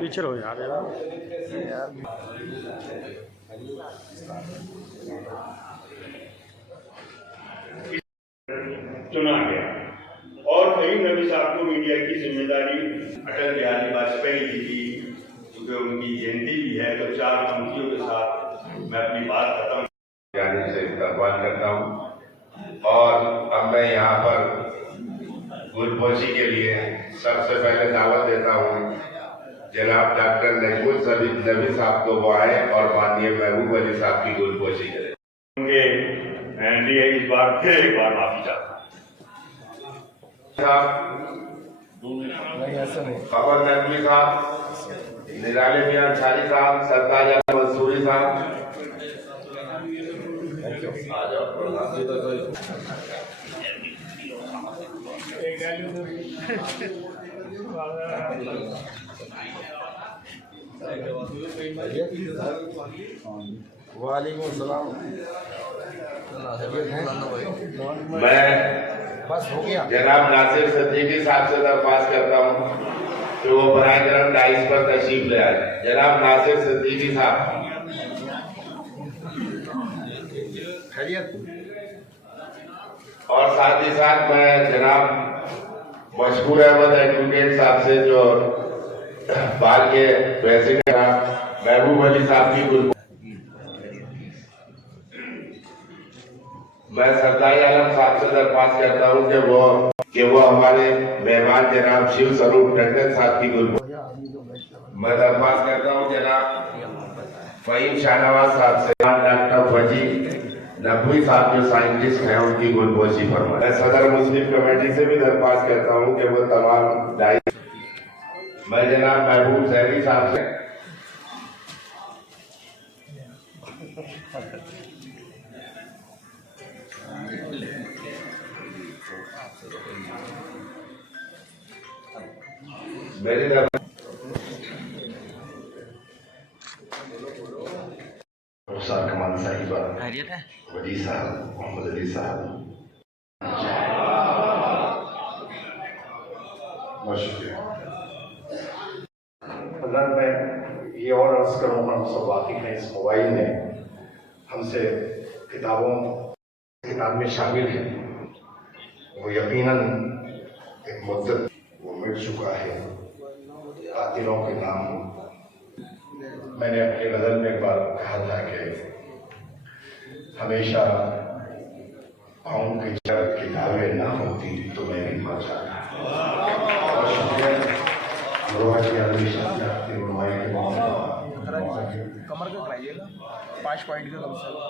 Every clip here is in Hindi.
पीछे रहो यार चुना गया और फहीम नबी साहब को मीडिया की जिम्मेदारी अटल बिहारी वाजपेयी जी की, क्योंकि उनकी जयंती भी है, तो 4 पंक्तियों के साथ मैं अपनी बात खत्म जाने से इस्तेमाल करता हूँ। और अब मैं यहाँ पर गुलपोशी के लिए सबसे पहले दावत देता हूँ जनाब डॉक्टर नजमुल नबी साहब को वो आए और माननीय महबूब अली साहब की गुलपोशी करें। उनके लिए इस बार फिर एक बार माफी चाहता हूँ। खबर नकवी साहब, निराले मियां अंसारी साहब, सरताज मंसूरी साहब, वालेकुम सलाम। मैं बस हो गया। जनाब नासिर सिद्दीकी साहब से दरख्वास्त करता हूँ कि वो बराए करम डाइस पर तशरीफ ले आए। जनाब नासिर सिद्दीकी साहब। और साथ ही साथ मैं जनाब मशकूर अहमद एडवोकेट साहब से, जो बाल के प्रेसिडेंट महबूब अली साहब की गुल, मैं सरदार आलम साहब से दरख्वास्त करता हूँ कि वो हमारे मेहमान जनाब शिव स्वरूप टंडन साहब की गुल, मैं दरख्वास्त करता हूँ जनाब फहीम शाहनवाज साहब से, डॉक्टर फजी नकवी साहब जो साइंटिस्ट हैं उनकी गुलपोशी फरमाएं। मैं सदर मुस्लिम कमेटी से भी दरख्वास्त करता हूँ कि वो तमाम मैं जनाब महबूब जहरी साहब से मेरी रुखसार कमाल साहिबा, वजी साहब, मोहम्मद अली साहब, बहुत शुक्रिया। अगर मैं ये और अर्ज करूँ, हम सब वाकिफ हैं इस मोबाइल में हमसे किताब में शामिल है, वो यकीनन एक मुद्दत वो मिट चुका है। कातिलों के नाम मैंने अपनी गज़ल में एक बार कहा था कि हमेशा पाँव की किताबें ना होती तो मैं भी मर जाता। बहुत शुक्रिया। कमर का खाइएगा 5 पॉइंट का कम से कम।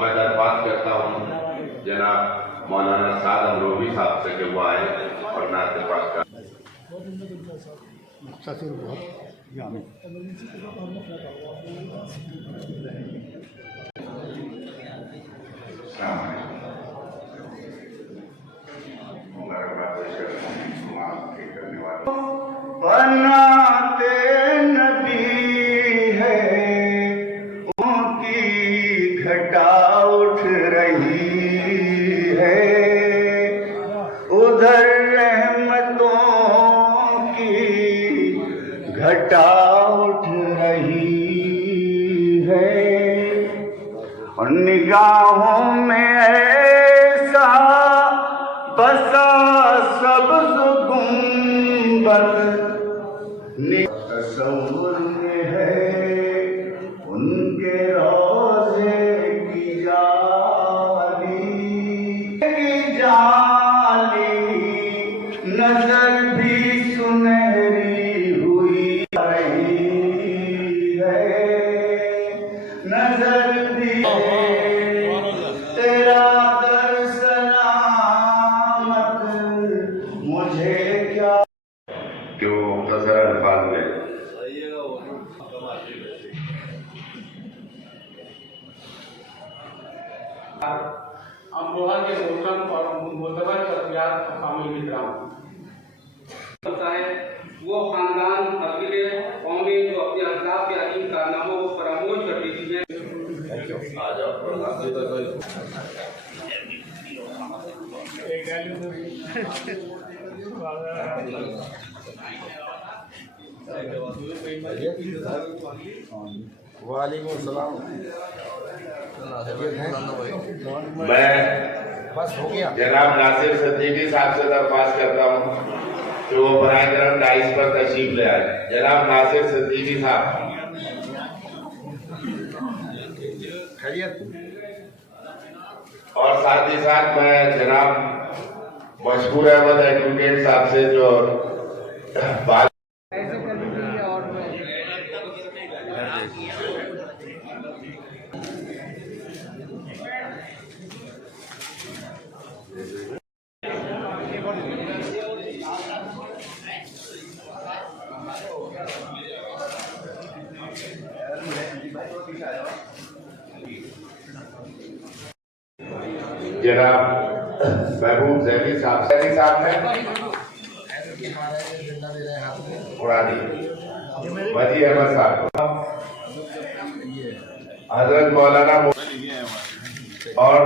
मैं दरख्वास्त करता हूँ जनाब मौलाना साद अमरोवी साहब से कि वो आए और नात पाक कर। बनाते नबी है उनकी घटा उठ रही है, उधर रहमतों की घटा उठ रही है, और निगाहों में अमरोहा के मोहतरम और मोतबर शख्सियात शामिल मित्रा होता है वो खानदान अकेले कौमें जो अपने अखलाक के अजीम कारनामों को फरामोश कर देती है। वालेकुम सलाम। मैं बस हो गया। जनाब नासिर सिद्दीकी साहब से दरख्वास्त करता हूँ कि वो बराए करम डाइस पर तशरीफ ले आए। जनाब नासिर सिद्दीकी साहब। खैरियत। और साथ ही साथ मैं जनाब मशहूर अहमद एडवोकेट साहब से जो बात जनाब महबूब जैदी साहब ने उड़ानी वजी अहमद साहब हजरत मौलाना और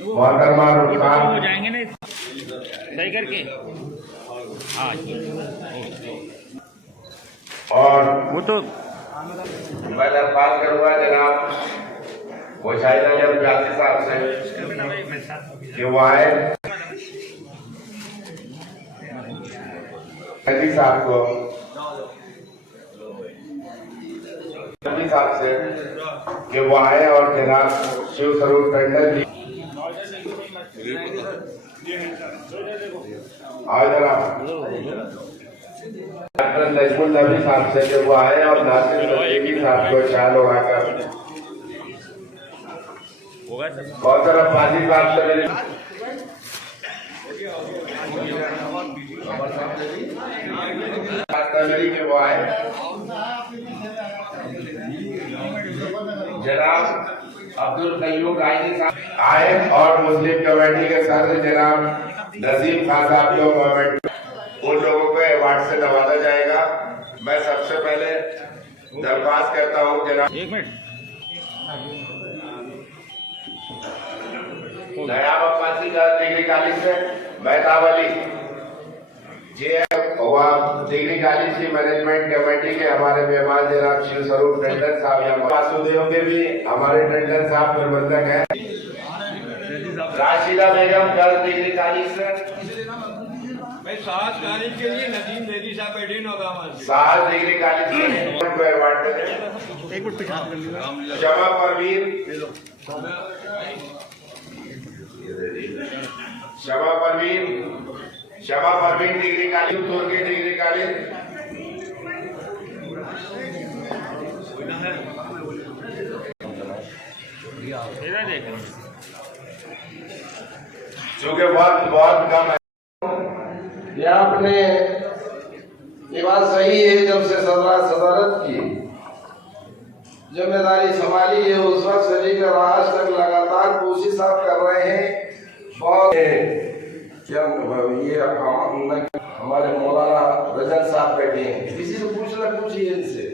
मोहतरमा रुखसार हो जाएंगे ना सही करके। हाँ और वो तो मैं दरख्वास्त करूंगा जनाब मुशाहिद अली जासी साहब से कि वो आए साहब को साहब से कि वो आए और जनाब शिव स्वरूप टंडन जी आओ जनाब डॉक्टर नजमुल नबी साहब से कि वो आए और नासिर सिद्दीकी साहब को शाल उड़ाकर बहुत सारा फाजी साहब से मेरे के वो आए जनाब अब्दुल कयूम रायनी साहब आए और मुस्लिम कमेटी के सदस्य जनाब नसीम खान साहब को उन लोगों को अवार्ड से नवाजा जाएगा। मैं सबसे पहले दरख्वास्त करता हूँ जनाब एक मिनट नया अब्बासी का डिग्री कॉलेज से मेहताब अली जे डिग्री कॉलेज की मैनेजमेंट कमेटी के हमारे मेहमान जनाब शिव स्वरूप टंडन साहब या वासुदेव के भी हमारे टंडन साहब प्रबंधक हैं। राशिदा बेगम गर्ल्स डिग्री कॉलेज से सात कॉलेज के लिए नदीम बेदी साहब बैठे होगा। 7 डिग्री कॉलेज से अवार्ड एक मिनट पिछा कर लीजिए। शमा परवीन शमा परवीन डिग्री कॉलेज तुर्की डिग्री कॉलेज इधर देख चूँकि बहुत कम है। ये आपने ये बात सही है, जब से सदारत की जिम्मेदारी संभाली है उस वक्त से लेकर आज तक लगातार कोशिश आप कर रहे हैं। बहुत क्या ये हमारे मौलाना रजन साहब बैठे हैं, किसी से पूछिए इनसे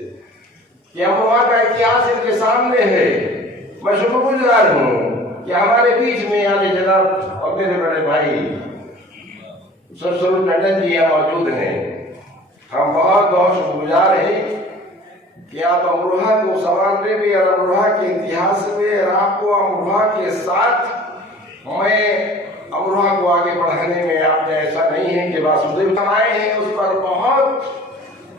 कि हम वहाँ का इतिहास इनके सामने है। मैं शुक्रगुजार हूँ कि हमारे बीच में आने जनाब और मेरे बड़े भाई स्वरूप टंडन जी यहाँ मौजूद हैं। हम बहुत शुक्रगुजार हैं कि आप अमरोहा को संभालने में और अमरोहा के इतिहास में और आपको अमरोहा के साथ मैं अमरोहा को आगे बढ़ाने में आपने ऐसा नहीं है कि वासुदेव आए हैं, उस पर बहुत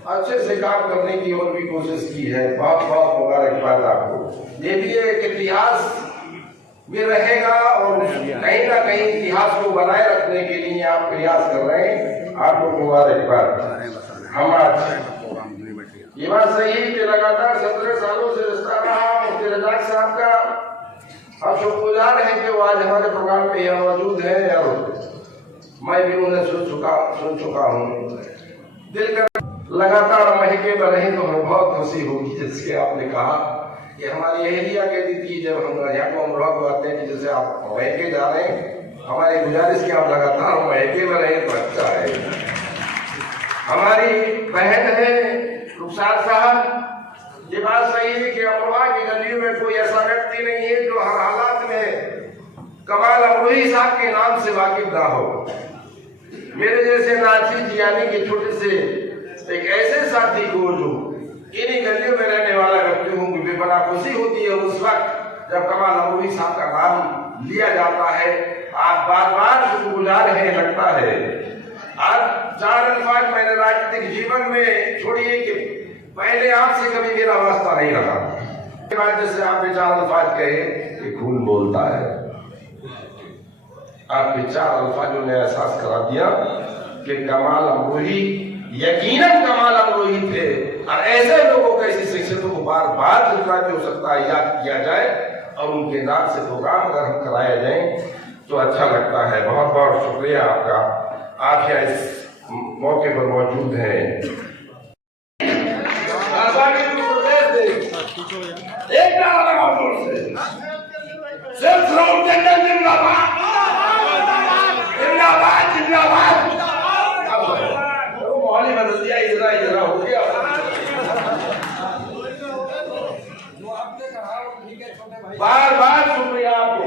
अच्छे से काम करने की और भी कोशिश की है। बहुत मुबारकबाद आपको। ये भी एक इतिहास भी रहेगा और कहीं ना कहीं इतिहास को बनाए रखने के लिए आप प्रयास कर रहे हैं। आपको मुबारकबाद। हम आज ये बात सही है कि लगातार 17 सालों से रिश्ता रहा मुफ्ती रजाक साहब का। हम शुक्रगुजार हैं कि वो आज हमारे प्रोग्राम में यहाँ मौजूद है और मैं भी उन्हें सुन चुका हूँ। दिल का लगातार महके में रहे तो हमें बहुत खुशी होगी, जिसके आपने कहा कि हमारी एहलिया कहती थी जब हम यहाँ को अमरोहा को आते हैं कि जैसे आप महके जा रहे हैं, हमारी गुजारिश की आप लगातार महके में रहे तो अच्छा है। हमारी बहन है रुखसार साहब, ये बात सही है कि अमरोहा की गलियों में कोई ऐसा व्यक्ति नहीं है जो हर हालात में कमाल अमरोही साहब के नाम से वाकिफ ना हो। मेरे जैसे नाची जियानी के छोटे से एक ऐसे साथी को जो इन्हीं गलियों में रहने वाला व्यक्ति हूँ, मुझे बड़ा खुशी होती है उस वक्त जब कमाल अमरोही साहब का नाम लिया जाता है। आप बार बार शुक्रगुजार हैं, लगता है। आज 4 अल्फाज मैंने राजनीतिक जीवन में छोड़िए कि पहले आपसे कभी मेरा वास्ता नहीं रहा। जैसे आपने 4 अल्फाज कहे कि खून बोलता है, आपके 4 अल्फाजों ने एहसास करा दिया कि कमाल अमरोही यकीनन कमाल अमरोही थे। और ऐसे लोगों के ऐसी शख्सियतों को बार बार जितना भी हो सकता है याद किया जाए और उनके नाम से प्रोग्राम अगर हम कराया जाए तो अच्छा लगता है। बहुत बहुत शुक्रिया आपका, आप यहाँ इस मौके पर मौजूद हैं। एक नारा लगाओ जोर से, सिर्फ जिंदाबाद जिंदाबाद जिंदाबाद। माहौल ही बदल दिया, इधर हो गया। बार बार शुक्रिया आपको,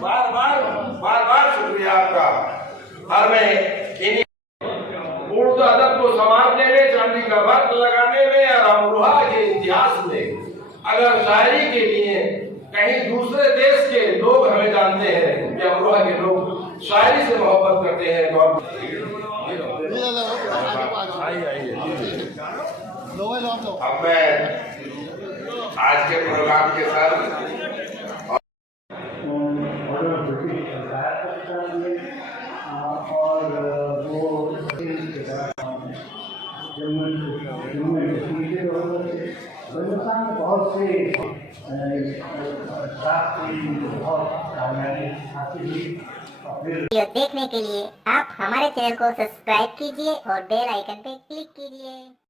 बार बार शुक्रिया आपका। और मैं उर्दू अदब को संभालने में, चांदी का वक्त लगाने में और अमरोहा के इतिहास में अगर शायरी के लिए कहीं दूसरे देश के लोग हमें जानते हैं कि अमरोहा के लोग शायरी से मोहब्बत करते हैं तो अब मैं आज के प्रोग्राम के साथ बहुत से वीडियो देखने के लिए आप हमारे चैनल को सब्सक्राइब कीजिए और बेल आइकन पे क्लिक कीजिए।